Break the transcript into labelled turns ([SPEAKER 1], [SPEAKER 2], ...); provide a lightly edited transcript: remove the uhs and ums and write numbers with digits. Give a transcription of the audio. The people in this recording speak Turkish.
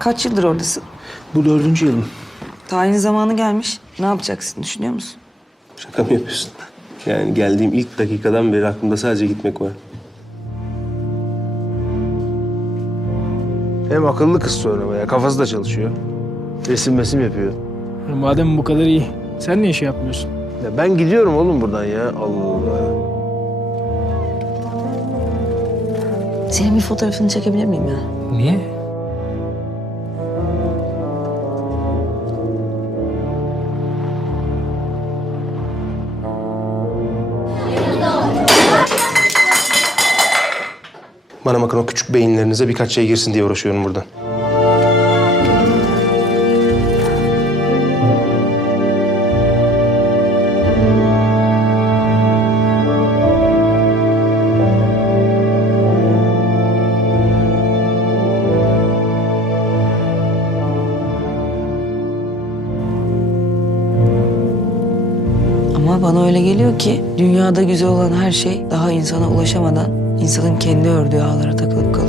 [SPEAKER 1] Kaç yıldır oradasın?
[SPEAKER 2] Bu 4. yılım.
[SPEAKER 1] Tayin zamanı gelmiş. Ne yapacaksın düşünüyor musun?
[SPEAKER 2] Şaka mı yapıyorsun? Yani geldiğim ilk dakikadan beri aklımda sadece gitmek var. Hem akıllı kız sonra bayağı. Kafası da çalışıyor. Resim yapıyor.
[SPEAKER 3] Madem bu kadar iyi, sen niye şey yapmıyorsun?
[SPEAKER 2] Ya ben gidiyorum oğlum buradan ya. Allah Allah.
[SPEAKER 1] Senin bir fotoğrafını çekebilir miyim ya?
[SPEAKER 3] Niye?
[SPEAKER 2] Bana bakın o küçük beyinlerinize birkaç şey girsin diye uğraşıyorum burada.
[SPEAKER 1] Ama bana öyle geliyor ki dünyada güzel olan her şey daha insana ulaşamadan insanın kendi ördüğü ağlara takılıp kalıyor.